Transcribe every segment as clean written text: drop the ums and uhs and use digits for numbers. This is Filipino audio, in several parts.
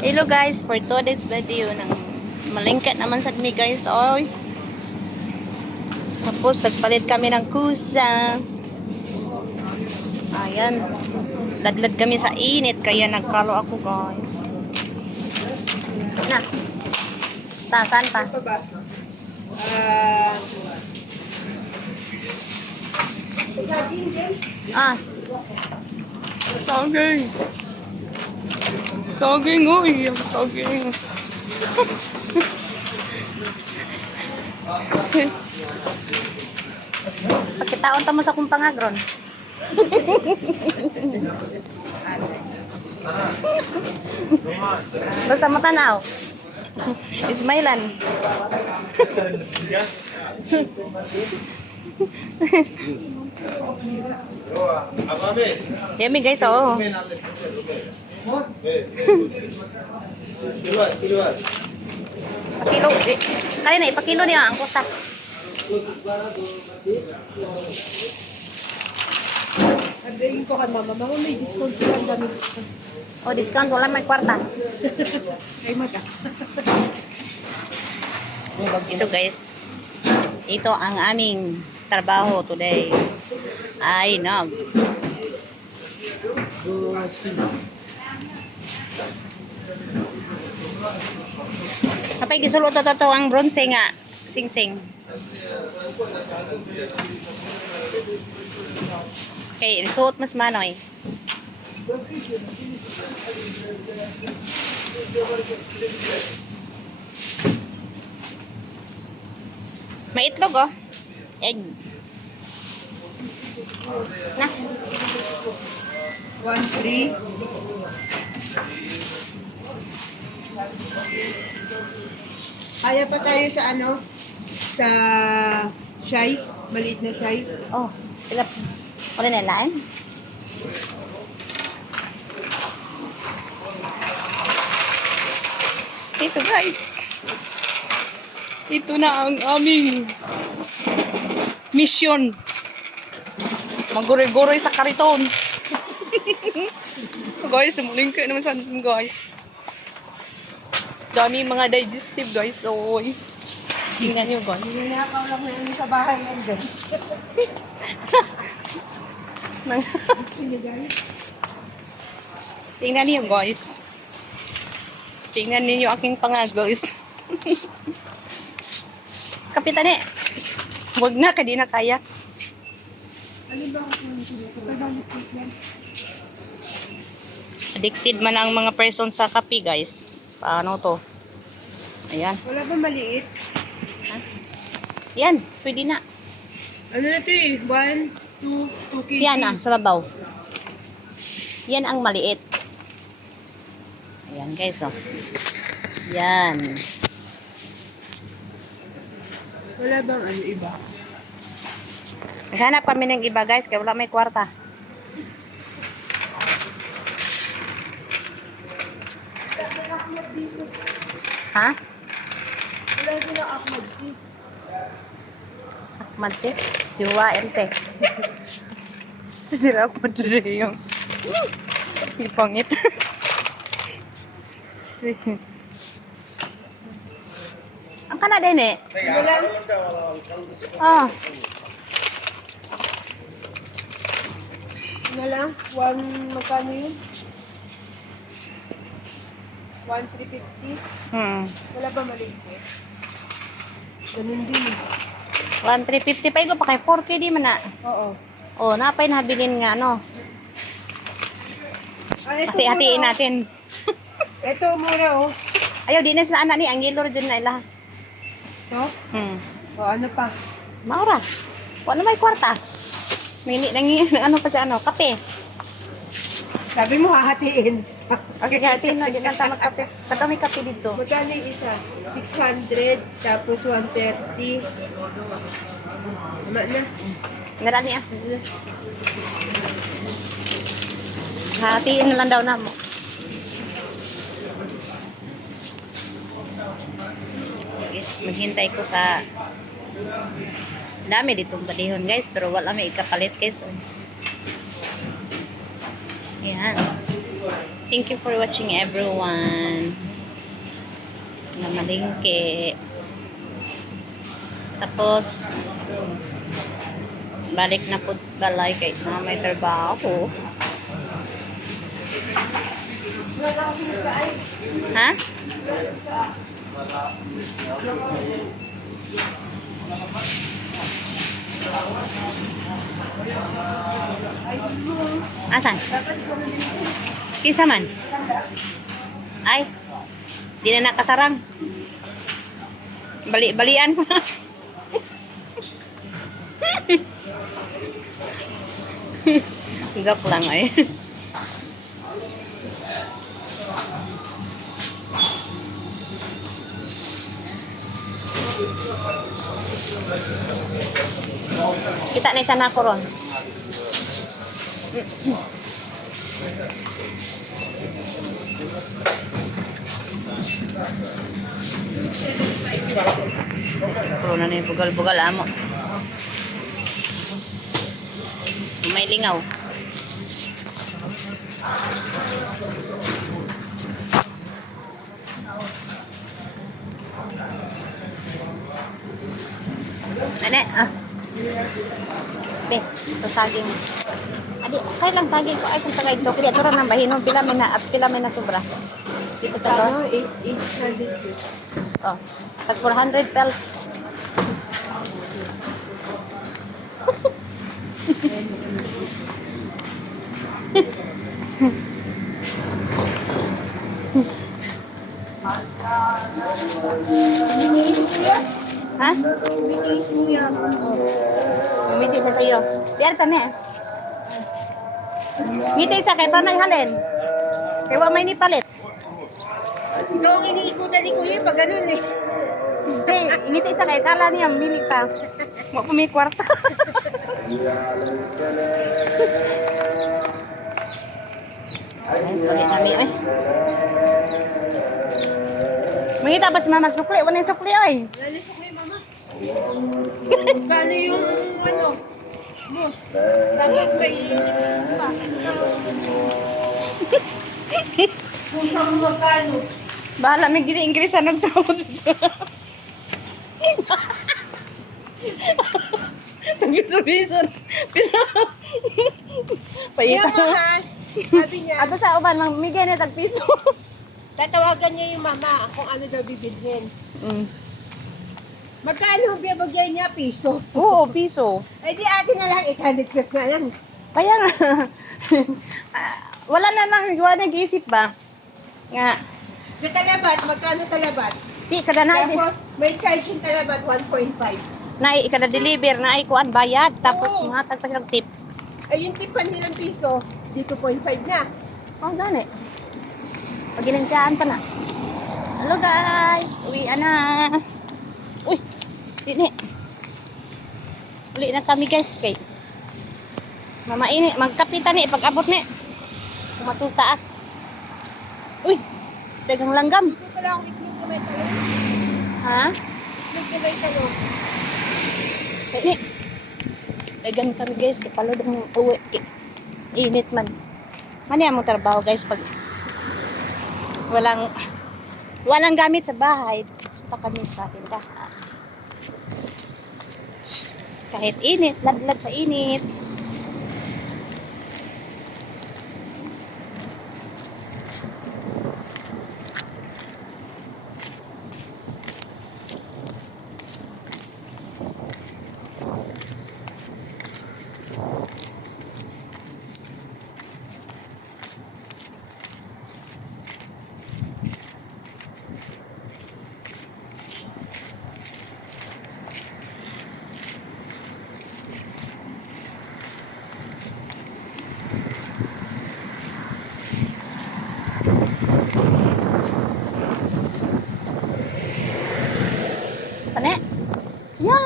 Hello guys, for today's video ng malingkat naman sa mi guys. Oy. Tapos nagpalit kami ng kusa. Ayan. Ladlad kami sa init kaya nagkalo ako guys. Na. Saan pa? Saging. Saging, uy. Saging. Pakitaon tamo sa kong pangagron. Basta mo tanaw. Ismailan. Yummy guys, oh. Pakilo. Kaya na, ipakilo niya ang kusa. Sabihin ko kay mama, mama may discount ko ang dami. Oh, discount. Wala may kwarta. Ay mata. Ito guys. Ito ang aming trabaho today. Ay, no. Kapag gisulot to ang bronze nga. Sing-sing. Okay, isuot mas manoy. May itlog oh. Egg. Na. 1-3. Kaya pa tayo sa ano? Sa shy? Maliit na shy? Oh, ilap. Wala na lain. Ito guys. Ito na ang aming mission. Maguroy-guroy sa kariton. Guys, muling kayo naman sa atin guys. Dami mga digestive guys. Oy. Tingnan nyo guys. Ninakaw lang na yun sa bahay lang din. Tingnan niyo guys. Tingnan niyo aking panga guys. Kapitan eh. Huwag na, kadi na kaya. Ano ba ang Addicted man ang mga person sa kape guys. Paano to? Ayan. Wala ba maliit? Yan, pwede na. Ano na ito eh? 1, 2 kg. Yan ah, sa babaw. Yan ang maliit. Ayan guys oh. Yan. Wala bang ano iba? Hanap kami ng iba guys, kaya wala may kwarta. Ha? Wala din ang Ahmad Tea. Ahmad Tea? Siwa ente. Sisira ko dito yung ipangit. Ang kana din eh. Wala. Ah, Ano lang? 1, magkano yun? 1,350? Wala ba maliit eh? Ganun din eh. 1,350 pa igo pa kay 4K di man na. Oo. Oh, napay nabilin nga ano. Ah, ito Hati-hatiin mura, natin. oh. Ito mura oh. Ayaw, dinas na anak ni Angelo dyan na ila. No? O ano pa? Maura. Wala may kwarta. Mini nangi ano pa sa ano, kape. Sabi mo hahatiin. Sige, hatiin na di na ta magkape. Kato may kape dito. Magkano yung isa? 600 tapos 130. Tama na. Ngarani ah. Hatiin na lang daw na mo. Guys, maghintay ko sa dami ditong balihon guys, pero wala may ikapalit guys. Yan. Thank you for watching everyone. Namalingke. Tapos, balik na po balay kay mga may trabaho. Ha? Asan? Kinsa man? Ay, di na nakasarang. Bali-balian mo na. Joke lang ay. Kita na isa na ako ron. Puro na yung bugal-bugal amo. May lingaw. Nene, Be, ito saging. Adi, kaya lang saging ko. Ay, kung tagay. So, kaya ito rin ang bahinon. Pila may na sobra. Dito talos. 800. Oh, tag 400 pels. Ha? Miti sa sayo. Diyan ta na. Miti sa kay panay halin. Kay wa may ni palit. Ikaw ang iniikutan ni Kuya pag ganun eh. Hindi, ngiti sa kay kala niya mili ka. Mo pa may kwarta. Nice ulit kami eh. Mangita ba si mama magsukli? Wala yung sukli oy. Lalisok mo yung mama. Kano yung ano? Boss. Tapos may kung saan mo magkano. Bahala may gini-Ingles na nagsahod sa. Tabiso-biso. Pero Kaya paita. mahal. Sabi niya, Ato sa uban mamigay na tagpiso. tatawagan niya yung mama kung ano daw bibilhin. Mm. Magkano ang bibigay niya? Piso. Oo, piso. Ay di atin na lang 800 plus na lang. Kaya nga. Wala na lang, wala nag-iisip ba? Nga. Sa talabat, magkano talabat? Di kada na Tapos may charge yung talabat 1.5. na kada deliver na ay kuan bayad tapos Oo. matag pa silang tip. Ay yung tipan nilang piso, di 2.5 na. Oh, gani. Paginansyaan pa na. Hello guys, uwi na. Uy, dini. Uli na kami guys kay. Mama ini magkapitan ni pag abot ni. Kumatul taas. Uy, dagang langgam. Hindi pala akong itlog na may talong. Ha? Itlog na may talong. Dini. Dagang kami guys kay palod ang uwi. Init man. Mani ang trabaho guys pag walang gamit sa bahay pa kami sa tindahan. Kahit init, ladlad sa init. Pane? Yeah!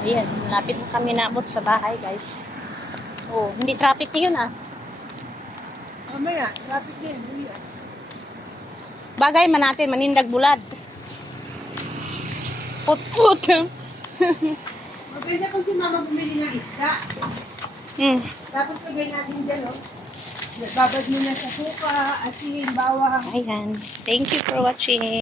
Ayan, lapit na kami naabot sa bahay, guys. Oh, hindi traffic yun ah. Mamaya, traffic din. Huli ah. Bagay man natin, manindag bulad. Put-put. Maganda kung si mama bumili ng isda. Hmm. Tapos lagay natin dyan, oh. Babad mo na sa suka, asin, bawang. Ayan. Thank you for watching.